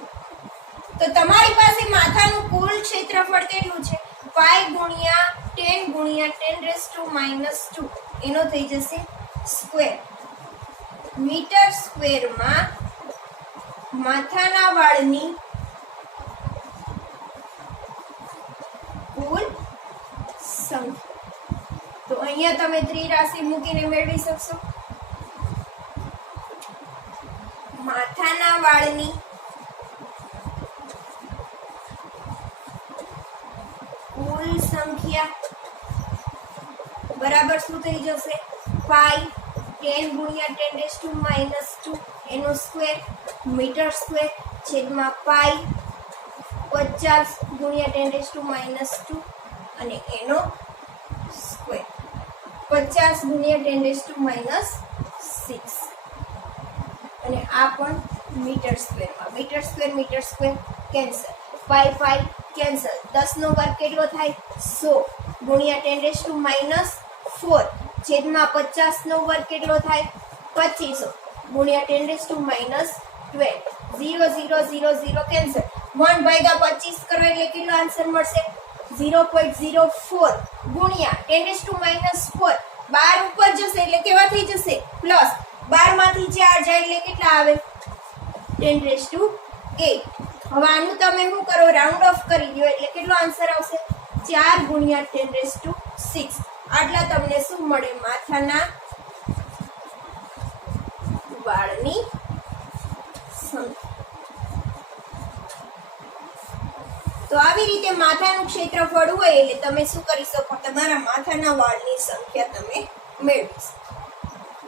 તો તમારી પાસે માથાનું કુલ ક્ષેત્રફળ કેટલું છે? પાઈ ગુણ્યા 10 ગુણ્યા 10⁻2 એનો થઈ જશે સ્ક્વેર. મીટર સ્ક્વેરમાં માથાના વાળની કુલ સંખ્યા. તો અહીંયા તમે ત્રિરાશિ મૂકીને મેળવી શકશો. માથાના વાળની કુલ સંખ્યા બરાબર શું થઈ જશે? પાઈ 10 ગુણ્યા 10⁻2 એનો સ્ક્વેર મીટર સ્ક્વેર છેદમાં પાઈ 50 ગુણ્યા 10⁻2 અને એનો સ્ક્વેર 50 ગુણ્યા 10⁻6 અને આ પણ મીટર સ્ક્વેરમાં. Meter square cancel. Pi pi cancel. 10 નો વર્ગ કેટલો થાય? 100 ગુણ્યા 10⁻4 છેદમાં 50 નો વર્ગ કેટલો થાય? 2500 ગુણ્યા 10⁻12. 0 0 0 0 કેન્સલ. 1/25 કરો એટલે કેટલો આન્સર મળશે? 0.04 ગુણ્યા 10⁻4. 12 ઉપર જશે એટલે કેવા થઈ જશે? પ્લસ. 12 માંથી 4 જાય એટલે કેટલા આવે? 10⁸. હવે આનું તમે શું કરો? રાઉન્ડ ઓફ કરી દો એટલે કેટલો આન્સર આવશે? 4 ગુણ્યા 10⁶. આટલા તમને શું મળે? માથાના વાળની સંખ્યા. તો આવી રીતે માથાનું ક્ષેત્રફળ હોય એટલે તમે શું કરી શકો? તમારા માથાના વાળની સંખ્યા તમે મેળવી શકો.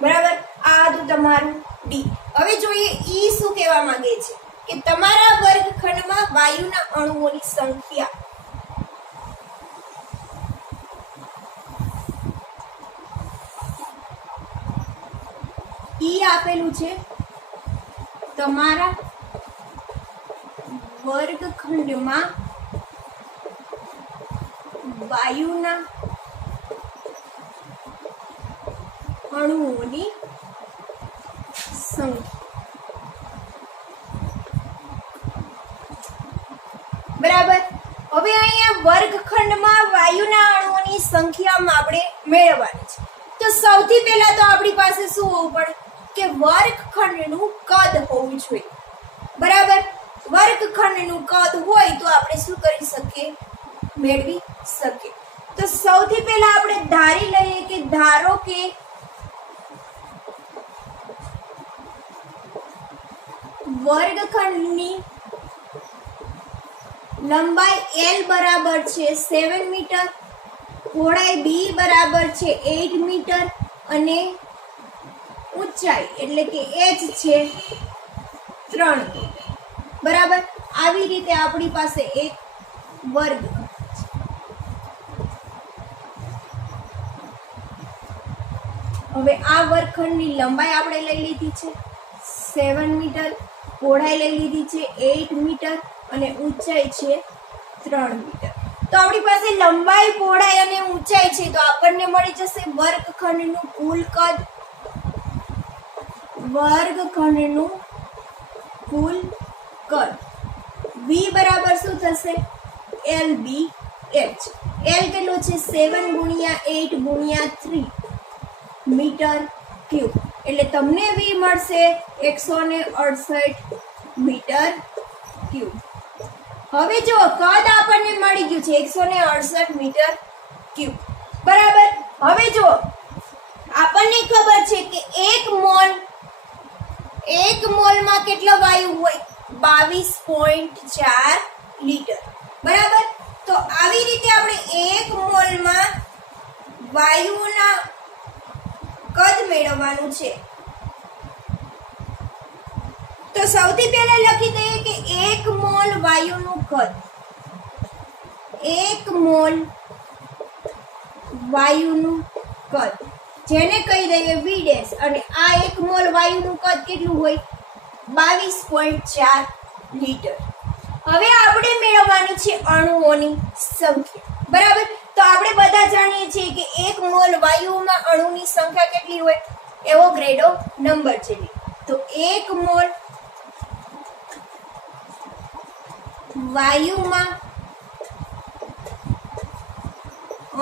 બરાબર. આ હતું તમારું ડી. હવે જોઈએ ઈ શું કહેવા માંગે છે કે તમારા વર્ગખંડમાં વાયુના અણુઓની સંખ્યા. ઈ આપેલું છે તમારા વર્ગખંડમાં વાયુના અણુઓની સંખ્યા. બરાબર. હવે અહીંયા વર્ગખંડમાં વાયુના અણુઓની સંખ્યા આપણે મેળવવાની છે. તો સૌથી પહેલા તો આપણી પાસે શું હોવું પડે? કે વર્ગખંડનું કદ હોવું જોઈએ. બરાબર. વર્ગખંડનું કદ હોય તો આપણે શું કરી શકીએ? મેળવી શકીએ. તો સૌથી પહેલા આપણે ધારી લઈએ કે ધારો કે વર્ગખંડની લંબાઈ L બરાબર છે 7 મીટર, પહોળાઈ B બરાબર છે 8 મીટર અને ઊંચાઈ એટલે કે h છે 3 મીટર. બરાબર. આવી રીતે આપણી પાસે એક વર્ગખંડ છે. હવે આ વર્ગખંડની લંબાઈ આપણે લઈ લીધી છે 7 મીટર, પહોળાઈ લઈ લીધી છે 8 મીટર અને ઊંચાઈ છે 3 મીટર. તો આપણી પાસે લંબાઈ, પહોળાઈ અને ઊંચાઈ છે, તો આપણને મળી જશે વર્ગખંડનું કુલ કદ. વર્ગખંડનું કુલ કદ V બરાબર શું થશે? LBH. L કેટલો છે? 7 ગુણ્યા 8 ગુણ્યા 3 મીટર ક્યુબ. એટલે તમને V મળશે 168 મીટર ક્યુબ. હવે જો કદ આપણને મળી ગયું છે 168 મીટર ક્યુબ. બરાબર. હવે જો આપણને ખબર છે કે એક મોલમાં કેટલો વાયુ હોય? 22.4 લીટર. બરાબર. તો આવી રીતે આપણે એક મોલમાં વાયુના કદ મેળવવાનું છે. તો સૌથી પહેલા લખી દઈએ કે 1 મોલ વાયુનું કદ. 1 મોલ વાયુનું કદ જેને કહી દઈએ V ડેશ, અને આ 1 મોલ વાયુનું કદ કેટલું હોય? 22.4 લીટર. હવે આપણે મેળવવાની છે અણુઓની સંખ્યા. બરાબર. તો આપણે બધા જાણીએ છીએ કે 1 મોલ વાયુમાં અણુની સંખ્યા કેટલી હોય? એવોગ્રેડો નંબર જેટલી. તો 1 મોલ વાયુમાં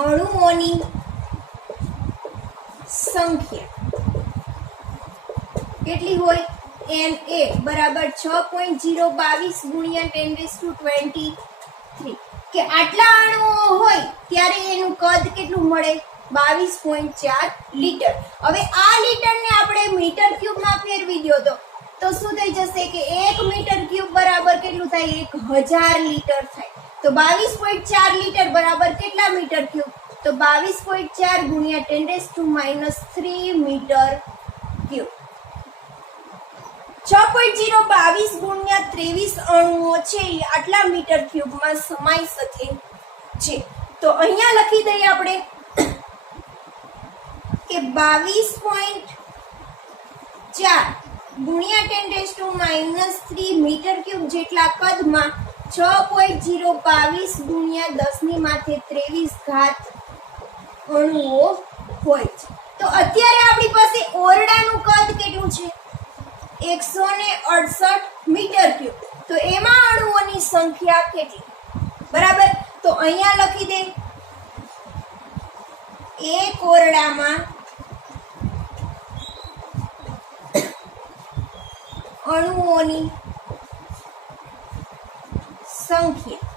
અણુઓની સંખ્યા કેટલી હોય? Na બરાબર 6.022 ગુણ્યા 10⁻23. કે આટલા અણુઓ હોય ત્યારે એનું કદ કેટલું મળે? 22.4 લીટર. હવે આ લીટરને આપણે મીટર ક્યુબમાં ફેરવી દો તો શું થઈ જશે કે 1 મીટર ક્યુબ બરાબર કેટલું થાય? 1000 લીટર થાય. તો 22.4 લીટર બરાબર કેટલા મીટર ક્યુબ? તો 22.4 ગુણ્યા 10⁻³ મીટર ક્યુબ. 6.022 ગુણ્યા 23 અણુઓ છે એ આટલા મીટર ક્યુબમાં સમાઈ શકે છે. તો અહીંયા લખી દઈએ આપણે કે 22.4 ગુણ્યા 10⁻³ મીટર ક્યુબ જેટલા કદમાં 6.022 ગુણ્યા 10⁻23 અણુઓ હોય છે. તો અત્યારે આપણી પાસે ઓરડાનું કદ કેટલું છે? 168 મીટર ક્યુબ. તો એમાં અણુઓની સંખ્યા કેટલી? બરાબર. તો અહીંયા લખી દે એક ઓરડામાં અણુઓની સંખ્યા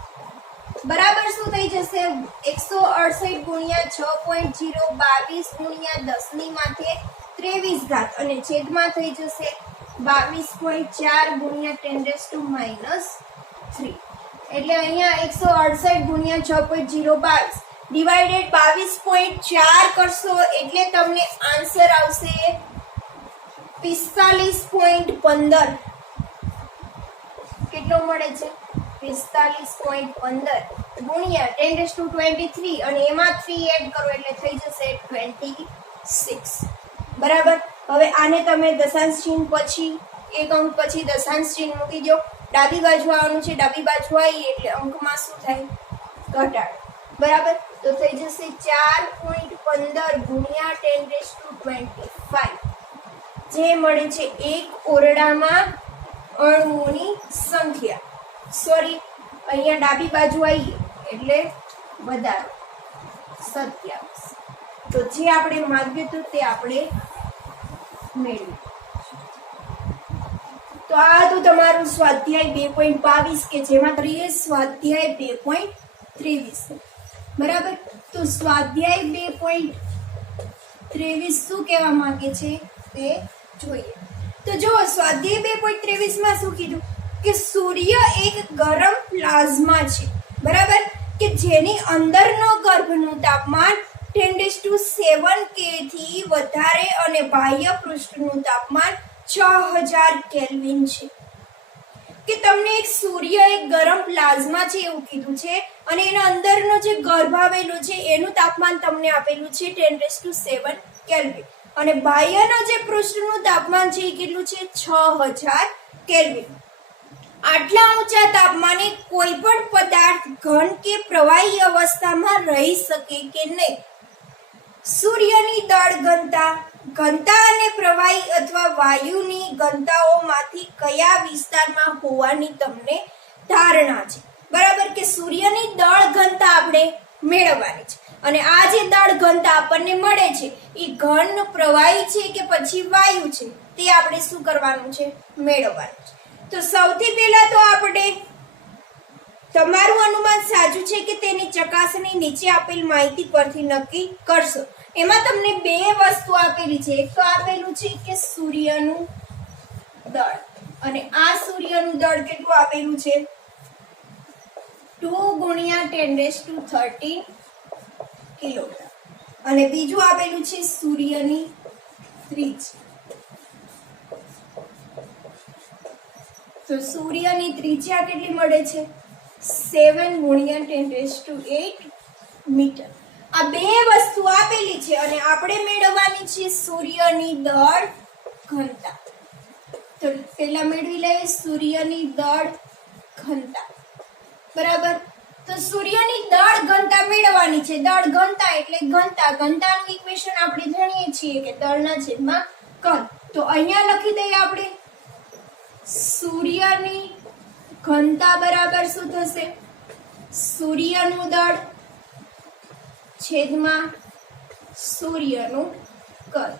બરાબર શું થઈ જશે? 168 ગુણ્યા 6.022 ગુણ્યા 10⁻23 અને છેદમાં થઈ જશે 22.4 ગુણ્યા 10⁻³ એટલે અહીંયા 168 ગુણ્યા 6.022 ડિવાઇડેડ 22.4 કરશો એટલે તમને આન્સર આવશે 45.15. કેટલો મળે છે? 45.15 ગુણ્યા 10⁻23 અને એમાં 3 એડ કરો એટલે થઈ જશે 26. બરાબર. હવે આને તમે દશાંશ ચિહ્ન પછી એક અંક પછી દશાંશ ચિહ્ન મૂકી દો. ડાબી બાજુ આવવાનું છે. ડાબી બાજુ આવી એટલે અંકમાં શું થાય? ઘટાડો. બરાબર. તો થઈ જશે 4.15 ગુણ્યા 10⁻25 જે મળે છે એક ઓરડામાં અણુઓની સંખ્યા. સોરી, અહીંયા ડાબી બાજુ આવી એટલે વધારો 27. તો જે આપણે માંગ્યું હતું તે આપણે મેળવ્યું. તો આ હતું તમારું સ્વાધ્યાય 2.22 કે જેમાં કરીએ સ્વાધ્યાય 2.23. બરાબર. તો સ્વાધ્યાય 2.23 શું કહેવા માંગે છે તે જોઈએ. તો જો સ્વાધ્યાય 2.23 માં શું કીધું કે સૂર્ય એક ગરમ પ્લાઝ્મા છે, બરાબર, કે જેની અંદરનો ગર્ભનું તાપમાન 10⁷ K થી વધારે અને બાહ્ય પૃષ્ઠનું તાપમાન 6000 કેલ્વિન છે. કે તમને એક સૂર્ય એક ગરમ પ્લાઝ્મા છે એવું કીધું છે અને એના અંદરનો જે ગર્ભ આવેલો છે એનું તાપમાન તમને આપેલું છે 10⁷ કેલ્વિન અને બાહ્યના જે પૃષ્ઠનું તાપમાન છે એ કેટલું છે 6000 કેલ્વિન. આટલા ઊંચા તાપમાને કોઈ પણ પદાર્થ ઘન કે પ્રવાહી અવસ્થામાં રહી શકે કે નહીં. સૂર્યની દળ ઘનતા અને પ્રવાહી અથવા વાયુની ઘનતાઓમાંથી કયા વિસ્તારમાં હોવાની તમને ધારણા છે, બરાબર, કે સૂર્યની દળ ઘનતા આપણે મેળવવાની છે અને આ જે દળ ઘનતા આપણને મળે છે એ ઘન પ્રવાહી છે કે પછી વાયુ છે તે આપણે શું કરવાનું છે, મેળવવાનું છે. તો સૌથી પહેલા તો આપણે તમારું અનુમાન સાચું છે કે તેની ચકાસણી નીચે આપેલ માહિતી પરથી નક્કી કરશો. એમાં તમને બે વસ્તુ આપેલી છે. એક તો આપેલું છે કે સૂર્યનું દળ અને આ સૂર્યનું દળ કેટલું આપેલું છે 2 × 10⁻13 કિલોગ્રામ અને બીજું આપેલું છે સૂર્યની ત્રિજ્યા. તો સૂર્યની ત્રિજ્યા કેટલી મળે છે 7 × 10⁸ મીટર. આ બે વસ્તુ આપેલી છે અને આપણે મેળવવાની છે સૂર્યની દળ ઘનતા. તો પહેલા મેળવી લઈએ સૂર્યની દળ ઘનતા, બરાબર. તો સૂર્યની દળ ઘનતા મેળવવાની છે. દળ ઘનતા એટલે ઘનતાનું ઇક્વેશન આપણે જાણીએ છીએ કે દળના છેદમાં કદ. તો અહીંયા લખી દઈએ આપણે સૂર્યની ઘનતા બરાબર શું થશે સૂર્યનું દળ છેદમાં સૂર્યનું કદ.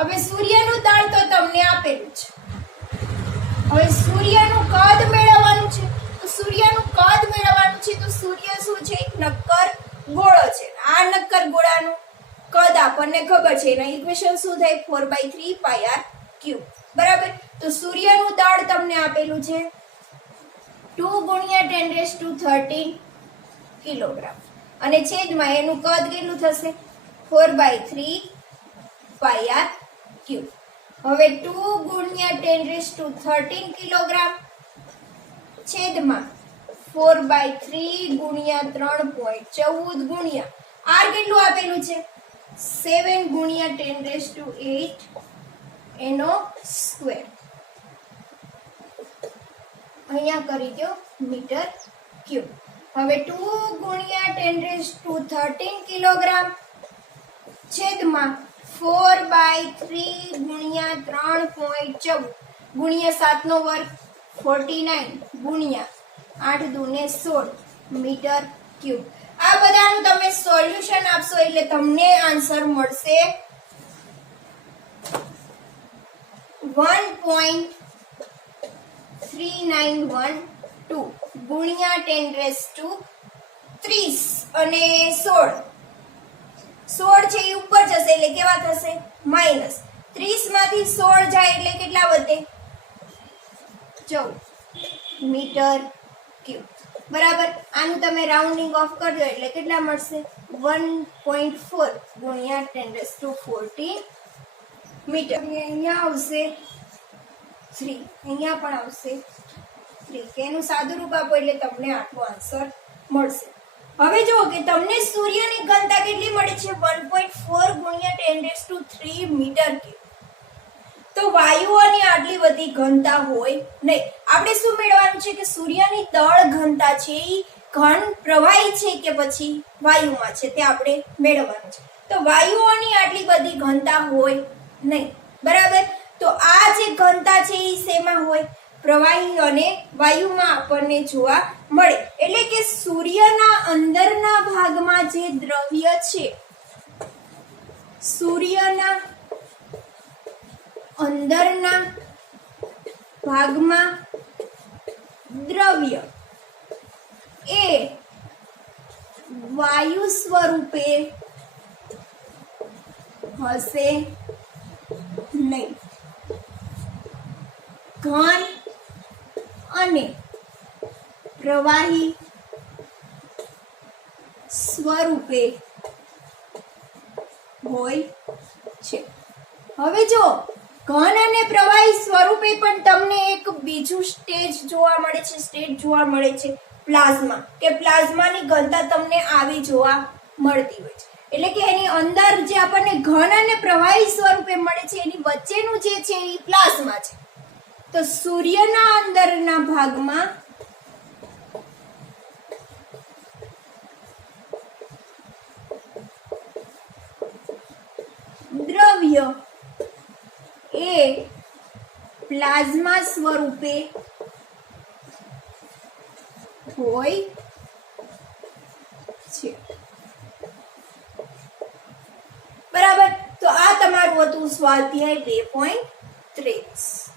હવે સૂર્યનું દળ તો તમને આપેલું છે. હવે સૂર્યનું કદ મેળવવાનું છે. તો સૂર્યનું કદ મેળવવાનું છે તો સૂર્ય શું છે એક નક્કર ગોળો છે. આ નક્કર ગોળાનું કદ આપણને ખબર છે. એના ઇક્વેશન શું થાય 4/3πr³, બરાબર. તો સૂર્યનું દળ તમને આપેલું છે 2 × 10⁻13 કિલોગ્રામ અને છેદમાં એનું કદ કેટલું થશે 4/3πr³. હવે 2 × 10⁻13 કિલોગ્રામ છેદમાં 4/3 × 3.14 ગુણ્યા આર કેટલું આપેલું છે 7 × 10⁸ એનો સ્ક્વેર. અહીંયા કરી દો મીટર ક્યુબ. હવે 2 × 10⁻13 કિલોગ્રામ છેદમાં 4/3 × 3.14 ગુણ્યા 7 નો વર્ગ 49 ગુણ્યા 8 દુને 16 મીટર ક્યુબ. આ બધાનું તમે સોલ્યુશન આપશો એટલે તમને આન્સર મળશે 1.3912 ગુણ્યા 10⁻30 અને 16 છે એ ઉપર જશે એટલે કેવા થશે માઈનસ. 30 માંથી 16 જાય એટલે કેટલા વધે 14 મીટર ક્યુબ, બરાબર. આનું તમે રાઉન્ડિંગ ઓફ કરજો એટલે કેટલા મળશે 1.4 ગુણ્યા 10⁻14 મીટર. અહીંયા આવશે 3, અહીંયા પણ આવશે 3 કે એનું સાદું રૂપ આપો એટલે તમને આટલો આન્સર મળશે. હવે જુઓ કે તમને સૂર્યની ઘનતા કેટલી મળે છે 1.4 ગુણ્યા 10⁻3 મીટર ક્યુબ. તો વાયુઓની આટલી બધી ઘનતા હોય નહીં. આપણે શું મેળવવાનું છે કે સૂર્યની દળ ઘનતા છે એ ઘન પ્રવાહી છે કે પછી વાયુમાં છે તે આપણે મેળવવાનું છે. તો વાયુઓની આટલી બધી ઘનતા હોય નહીં, બરાબર. તો આ જે ઘનતા છે એ શેમાં હોય પ્રવાહી અને વાયુમાં આપણને જોવા મળે. એટલે કે સૂર્યના અંદરના ભાગમાં જે દ્રવ્ય છે, સૂર્યના અંદરના ભાગમાં દ્રવ્ય એ વાયુ સ્વરૂપે હશે નહીં. ઘન અને પ્રવાહી સ્વરૂપે હોય છે. હવે જો ઘન અને પ્રવાહી સ્વરૂપે પણ તમને એક બીજું સ્ટેજ જોવા મળે છે, પ્લાઝ્મા, કે પ્લાઝ્માની ઘનતા તમને આવી જોવા મળતી હોય છે. એટલે કે એની અંદર જે આપણને ઘન અને પ્રવાહી સ્વરૂપે મળે છે એની વચ્ચેનું જે છે એ પ્લાઝ્મા છે. તો સૂર્યના અંદરના ભાગમાં દ્રવ્ય એ પ્લાઝ્મા સ્વરૂપે હોય છે. બરાબર. તો આ તમારું હતું સ્વાધ્યાય 2.23.